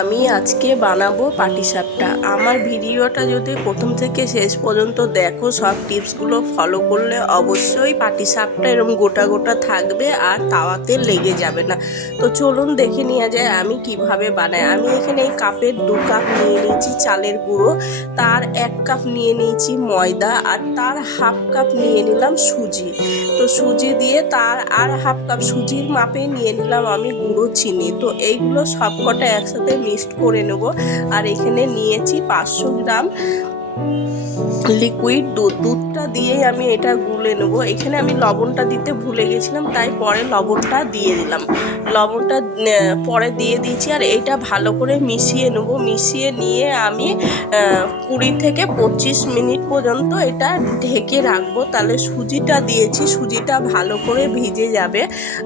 আমি আজকে বানাবো পাটিসাপটা। আমার ভিডিওটা যদি প্রথম থেকে শেষ পর্যন্ত দেখো, সব টিপসগুলো ফলো করলে অবশ্যই পাটিসাপটা এরকম গোটা গোটা থাকবে আর তাওয়াতে লেগে যাবে না। তো চলুন দেখে নেওয়া যায় আমি কিভাবে বানাই। আমি এখানে এই কাপের 2 কাপ নিয়ে নিয়েছি চালের গুঁড়ো, তার 1 কাপ নিয়ে নিয়েছি ময়দা, আর তার হাফ কাপ নিয়ে নিলাম সুজি। তো সুজি দিয়ে তার আর হাফ কাপ সুজির মাপে নিয়ে নিলাম আমি গুঁড়ো চিনি। তো এইগুলো সব কটা একসাথে মিক্সড করে নেব। আর এখানে নিয়েছি 500 গ্রাম লিকুইড দুধটা দিয়েই আমি এটা গুলে নেব। এখানে আমি লবণটা দিতে ভুলে গেছিলাম, তাই পরে লবণটা দিয়ে দিলাম। লবণটা পরে দিয়ে দিয়েছি, আর এইটা ভালো করে মিশিয়ে নেব। মিশিয়ে নিয়ে আমি 20 থেকে 25 মিনিট পর্যন্ত এটা ঢেকে রাখবো। তাহলে সুজিটা দিয়েছি, সুজিটা ভালো করে ভিজে যাবে,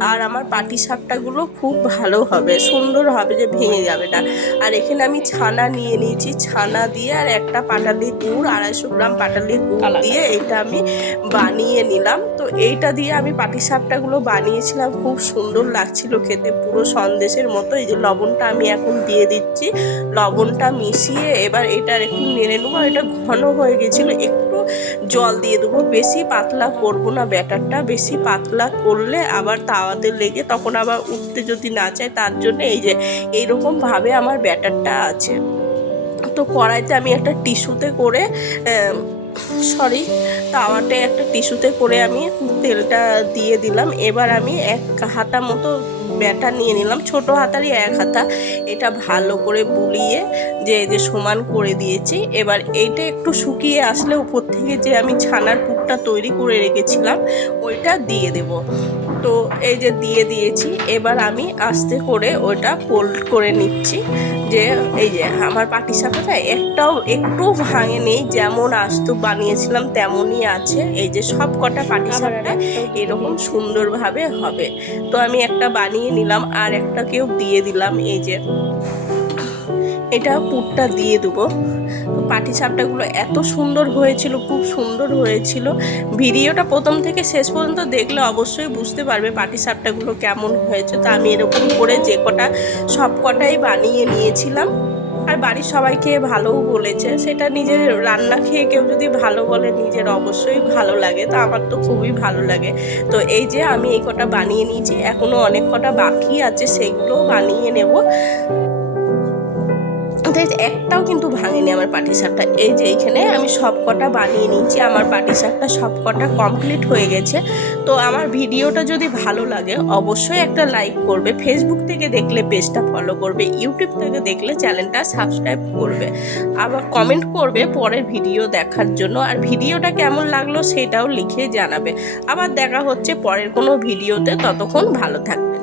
আর আমার পাটিসাপটাগুলো খুব ভালো হবে, সুন্দর হবে, যে ভেঙে যাবে না। আর এখানে আমি ছানা নিয়ে নিয়েছি, ছানা দিয়ে আর একটা পাটালি গুড়, 250 গ্রাম পাটালি গুড় দিয়ে এটা আমি বানিয়ে নিলাম। তো এইটা দিয়ে আমি পাটিসাপটাগুলো বানিয়েছিলাম, খুব সুন্দর লাগছিল খেতে, পুরো সন্দেশের মতো। এই যে লবণটা আমি এখন দিয়ে দিচ্ছি, লবণটা মিশিয়ে এবার এটার একটু নেড়ে নেবো। এটা ঘন হয়ে গেছিলো, একটু জল দিয়ে দেবো, বেশি পাতলা করবো না ব্যাটারটা। বেশি পাতলা করলে আবার তাওয়াতে লেগে তখন আবার উঠতে যদি না চায়, তার জন্য এই যে এইরকমভাবে আমার ব্যাটারটা আছে। তো কড়াইতে আমি একটা টিস্যুতে করে তাওয়াতে একটা টিস্যুতে করে আমি তেলটা দিয়ে দিলাম। এবার আমি 1 হাতা মতো ব্যাটার নিয়ে নিলাম, ছোট হাতারই 1 হাতা। এটা ভালো করে বুলিয়ে যে সমান করে দিয়েছি। এবার এইটা একটু শুকিয়ে আসলে উপর থেকে যে আমি ছানার পুরটা তৈরি করে রেখেছিলাম ওইটা দিয়ে দেব। তো এই যে দিয়ে দিয়েছি, এবার আমি আস্তে করে ওইটা ফোল্ড করে নিচ্ছি। যে এই যে আমার পাটিসাপটা একটু ভাঙে নেই, যেমন আস্ত বানিয়েছিলাম তেমনই আছে। এই যে সব কটা পাটিসাপটা এরকম সুন্দরভাবে হবে। তো আমি একটা বানিয়ে নিলাম, আর একটাকেও দিয়ে দিলাম। এই যে এটা পুরটা দিয়ে দেবো। তো পাটিসাপটাগুলো এত সুন্দর হয়েছিল, খুব সুন্দর হয়েছিল। ভিডিওটা প্রথম থেকে শেষ পর্যন্ত দেখলে অবশ্যই বুঝতে পারবে পাটিসাপটাগুলো কেমন হয়েছে। তো আমি এরকম করে যে কটা সব কটাই বানিয়ে নিয়েছিলাম, আর বাড়ির সবাই খেয়ে ভালোও বলেছে। সেটা নিজের রান্না খেয়ে কেউ যদি ভালো বলে, নিজের অবশ্যই ভালো লাগে। তো আমার তো খুবই ভালো লাগে। তো এই যে আমি এই কটা বানিয়ে নিয়েছি, এখনও অনেক কটা বাকি আছে, সেইগুলোও বানিয়ে নেব। একটাও কিন্তু ভাঙেনি আমার পাটিসাপটা। এই যে এইখানে আমি সব কটা বানিয়ে নিয়েছি, আমার পাটিসাপটা সব কটা কমপ্লিট হয়ে গেছে। তো আমার ভিডিওটা যদি ভালো লাগে অবশ্যই একটা লাইক করবে, ফেসবুক থেকে দেখলে পেজটা ফলো করবে, ইউটিউব থেকে দেখলে চ্যানেলটা সাবস্ক্রাইব করবে, আবার কমেন্ট করবে পরের ভিডিও দেখার জন্য। আর ভিডিওটা কেমন লাগলো সেটাও লিখে জানাবে। আবার দেখা হচ্ছে পরের কোনো ভিডিওতে, ততক্ষণ ভালো থাকবে।